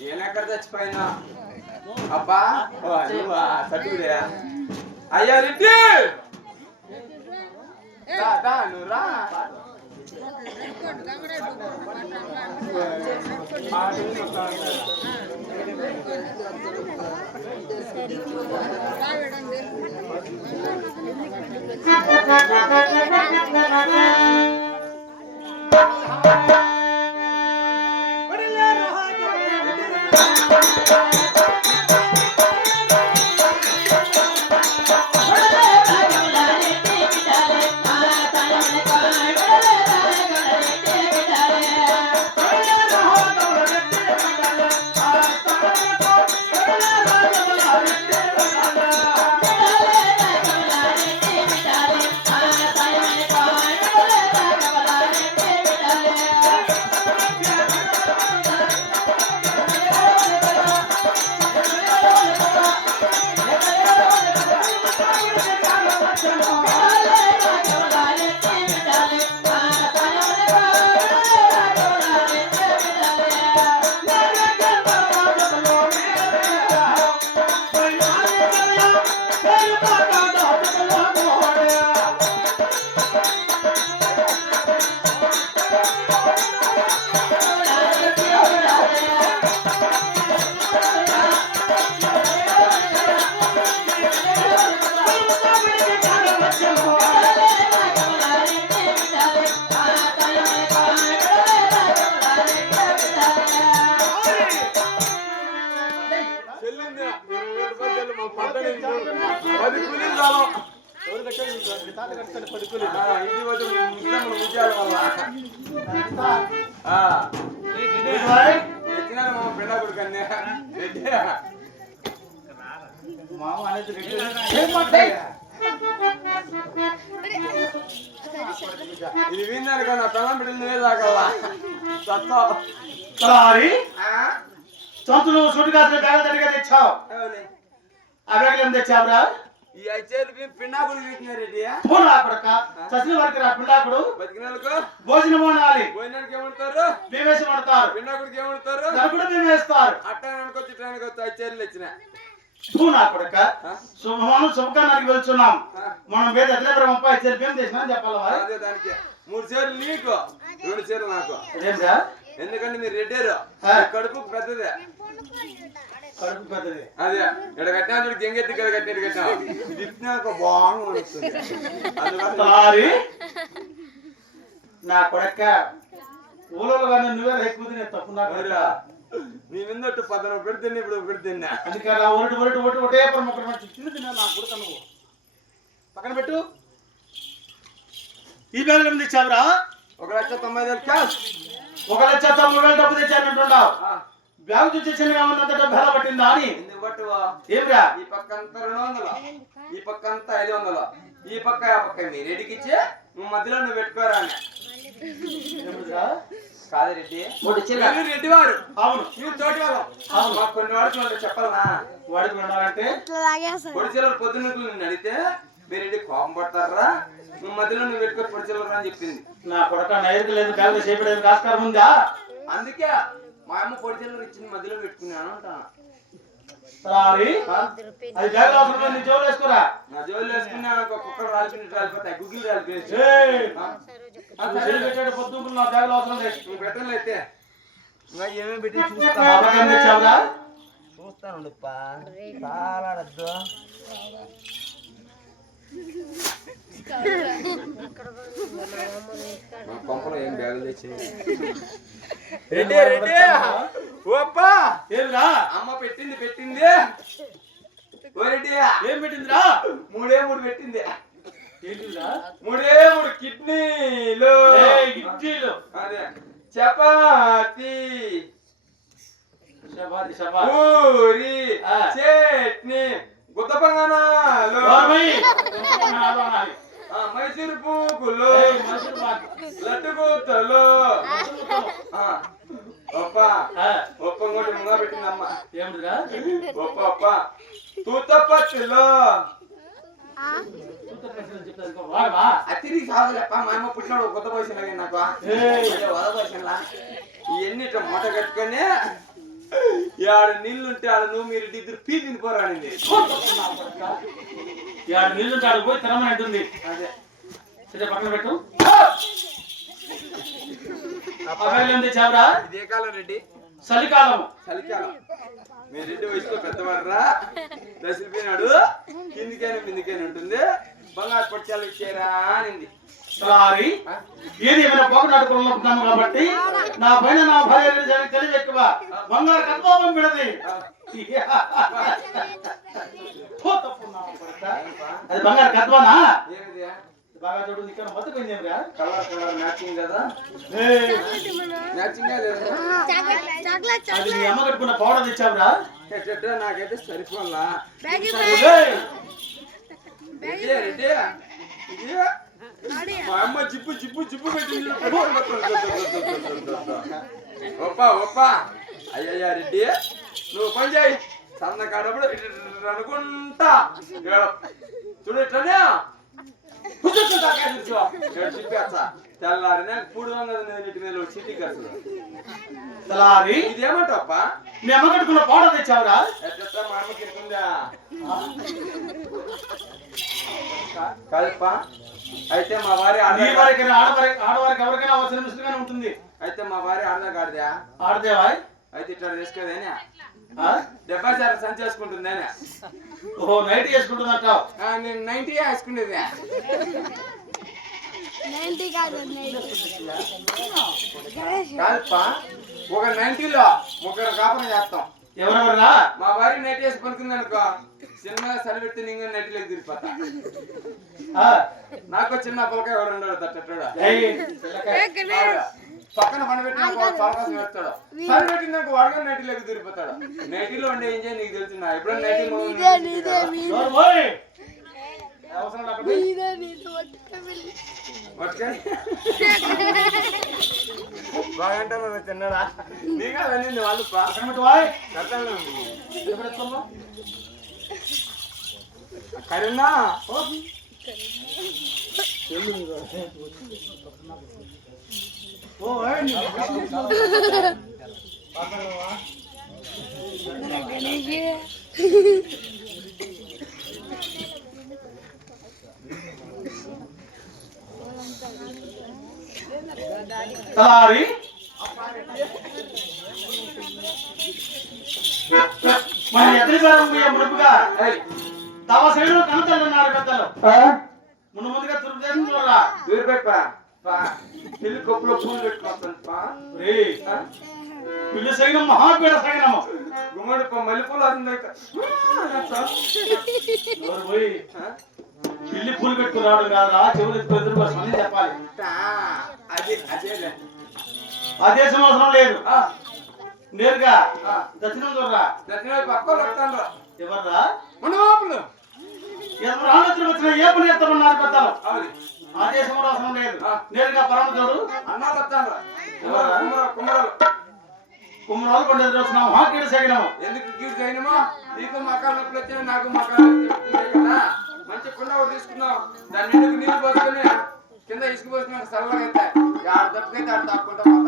నేనెక్కడ చచ్చిపోయినా అబ్బా నువ్వా సట్టుడే అయ్యా రెడ్డి నువ్వు రా ఇది విన్నానుకో నా పిల్లం బిడ్డలు నువ్వే తాగవా సొంతలు సుడి కాసిన బ్యాగ్ తడిగా తెచ్చావు ఆ బ్యాగ్ ఏం తెచ్చావురా ఈ ఐచేలు పిండాకుడు వీటినారెడ్డి చచ్చిన వరకు రా పిండాకుడు బతికినాలకు భోజనం వండాలి భోజనానికి ఏమంటారు మేమేసి వండుతారు పిండాకుడికి ఏమంటారు కూడా మేమేస్తారు అట్టా అనుకొచ్చి ట్రైన్కి వచ్చి ఐచేలు వచ్చిన నా కొడక మనం శుభకార్యానికి వెళ్తున్నాం మనం వేద ఎట్లా 30 చీరలు ఏం చేసినా చెప్పాలి దానికి 3 చీరలు నీకు 2 చీరలు నాకు ఎందుకంటే మీరు రెడ్డారు కడుపు పెద్దదే కడుపు పెద్దది అదే ఇక్కడ కట్టినా చూడు గెంగెత్తి ఇక్కడ కట్టినట్టు కట్టినా తిప్పినాక బాగుంది నా కొడక ఊళ్ళో కానీ నువ్వే ఎక్కువ నేను తప్పు నాకు నీ విన్నట్టు 10 పెడితే ఇప్పుడు పెడితేనా అందుకని ఒకటే చిన్న తిన్నా నా కొడుకు నువ్వు పక్కన పెట్టు ఈ బ్యాగులు ఏమి తెచ్చావురా 1,90,000 క్యాష్ 1,90,000 డబ్బు తెచ్చానంటున్నావు బ్యాగు తెచ్చాను కావాలంత డబ్బు ఎలా పట్టిందా అని ఎందుకు పట్టువా ఏమిరా ఈ పక్క అంతా 200 ఈ పక్క అంతా 500 ఈ పక్క ఆ పక్క మీ రెడ్డికి ఇచ్చి మధ్యలో నువ్వు పెట్టుకోరా అని కాదు రెడ్డి రెడ్డి వారు అవును నువ్వు తోటి వాళ్ళం మాకు కొన్ని వాడుకున్నా చెప్పాలనా వాడికి ఉండాలంటే పొడి చిల్లర పొద్దున్న నిన్ను అడిగితే మీరు రెడ్డి కోపం పడతారా నువ్వు మధ్యలో నువ్వు పెట్టుకొని పొడి చిల్లర అని చెప్పింది నా కొడక నైరుకు లేదు బ్యాగులు చేపడేది ఆస్కారం ఉందా అందుకే మా అమ్మ పొడి చిల్లర ఇచ్చింది మధ్యలో పెట్టుకున్నాను అంటాను అది బ్యాగులు అవసరం నీ జోలు వేసుకోరా నా జోలు వేసుకున్నాను కుక్కలు రాలిపోయినట్టు రాలిపోతాయి గుగ్గిలు రాలిపోయేసి పొద్దుకు నా బ్యాగులు అవసరం లేదు నువ్వు పెట్టను అయితే ఇంకా ఏమేమి పెట్టి చూస్తాను తాళాడద్దు కొంపలో ఏం బ్యాగులు తెచ్చి అమ్మ పెట్టింది ఏం పెట్టిందిరా 3 పెట్టింది ఏంటిరా 3 కిడ్నీలు అదే చపాతి పూరి చట్నీ గుత్త పొంగనాలు మైసూరు పూకులు లడ్డుగూతలు ఒప్ప ఒప్ప ఇంకోటి ముంగా పెట్టిందమ్మ ఏమిటిరా ఒప్ప ఒప్ప తూతపత్తులు అతిరి సాగులేప్ప మా అమ్మ పుట్టినాడు కొత్త పొజిషన్ అయ్యింది నాకు వద పొజిషన్లా ఇవన్నీ ఇట్లా మూట కట్టుకొని ఆడ నీళ్ళుంటే ఆడ నువ్వు మీరు ఇద్దరు పీ తినిపోరాడింది ఆడ నీళ్ళు ఆడ పోయి తినమని అంటుంది అదే సరే పక్కన పెట్టు అబ్బాయిలు తెచ్చావురా ఇదే కాలం రెడ్డి చలికాలం చలికాలం మీ రెడ్డి వయసులో పెద్దవాడరా దశలిపోయినాడు కిందికైనా మిందికైనా ఉంటుంది బంగారు పట్టాలు ఇచ్చారా అనింది సారీ ఏది ఏమైనా పోకనాటుకుల్లో ఉంటాము కాబట్టి నా పైన నా భార్య తెలివి ఎక్కువ బంగారు కత్వాపం పెడది అది బంగారు కత్వానా ఏమిది బాగా చూడు ఇక్కడ మొత్తపోయింది ఏమిరా కలర్ కలర్ మ్యాచింగ్ కదా మ్యాచింగ్ లేదా అది మీ అమ్మ కట్టుకున్న పౌడర్ తెచ్చావురా నాకైతే సరిపోలా రెడ్డి రెడ్డి ఇది మా అమ్మ జిప్పు జిప్పు జిప్పు పెట్టింది ఒప్ప ఒప్ప అయ్యయ్యా రెడ్డి నువ్వు పని చేయి సన్న కాడప్పుడు అనుకుంటా చూడు ఇట్లనే చెప్పేస్తా తెల్లారిన 300 మీద చిట్టి ఖర్చు తెల్లారి ఇదేమంటావప్ప మీ అమ్మ కట్టుకున్న పౌడర్ తెచ్చావురా ఎట్లా మా అమ్మకి ఎట్టుందా కాదప్ప అయితే మా వారి ఆడవారికి ఎవరికైనా అవసరం ఇష్టంగానే ఉంటుంది అయితే మా వారి ఆడదా కాడదా ఆడదేవా అయితే ఇట్లా వేసుకోదేనా 70 సంచి వేసుకుంటుందేనా ఓహో నైట్ వేసుకుంటుందంటావు నేను 90 వేసుకునేది కాదప్ప ఒక 90లో ముగ్గురు కాపన చేస్తాం ఎవరెవరా మా వారి నైట్ వేసి పనుకుంది అనుకో చిన్నగా సరిపెట్టి నీకు నైట్లోకి తిరిగిపోతా నాకు చిన్న పొలక ఎవరు ఉండడు తట్టడా పక్కన పని పెట్టిన అవకాశం పెడతాడు సరి పెట్టినాక వాడుగా నైట్లోకి తిరిగిపోతాడు నైటీలో ఉండే ఏం చేయ నీకు తెలుసు ఎప్పుడో నైటీ బాగుంటాను తిన్నాడా నీగా వెళ్ళింది వాళ్ళు కరీనా తలారి మన ఎదురుగారు మునుపుగా తమ శరీరంలో కనతలు ఉన్నారు పెద్దలు ముందుగా దుర్దేశం చూడరా దూరపెప్ప పిల్లి కప్పులో పూలు పెట్టుకోస్తాను పిల్లి సైనం మహాపీడ సైనము గుమ్మడి మల్లెపూలు పోయి పిల్లి పూలు పెట్టుకుని రావడం కాదా చెవులు ఎదురు అని చెప్పాలి అదే సంవత్సరం లేదు నేరుగా దక్షిణం చూడరా దక్షిణ పక్కలు వస్తాను ఎవర్రా మన లోపల రామచంద్ర వచ్చిన ఏ పని ఎత్తమన్నారు పెద్దలు అదే సంవత్సరం లేదు నేరుగా పరమదేవుడు అన్నారు వస్తాను కుమ్మరాలు కుమ్మరాలు పండుగ రోజున మహాకీడ సగినము ఎందుకు కీడు చేయనమో నీకు మకాల నొప్పులు వచ్చినా నాకు మకాలు కదా మంచి కుండ ఒకటి తీసుకున్నావు దాన్ని నీళ్ళు పోసుకొని కింద ఇసుకు పోసుకున్నాక సరళగా అవుతాయి ఆడ దెబ్బకైతే ఆడ తాక్కుంటా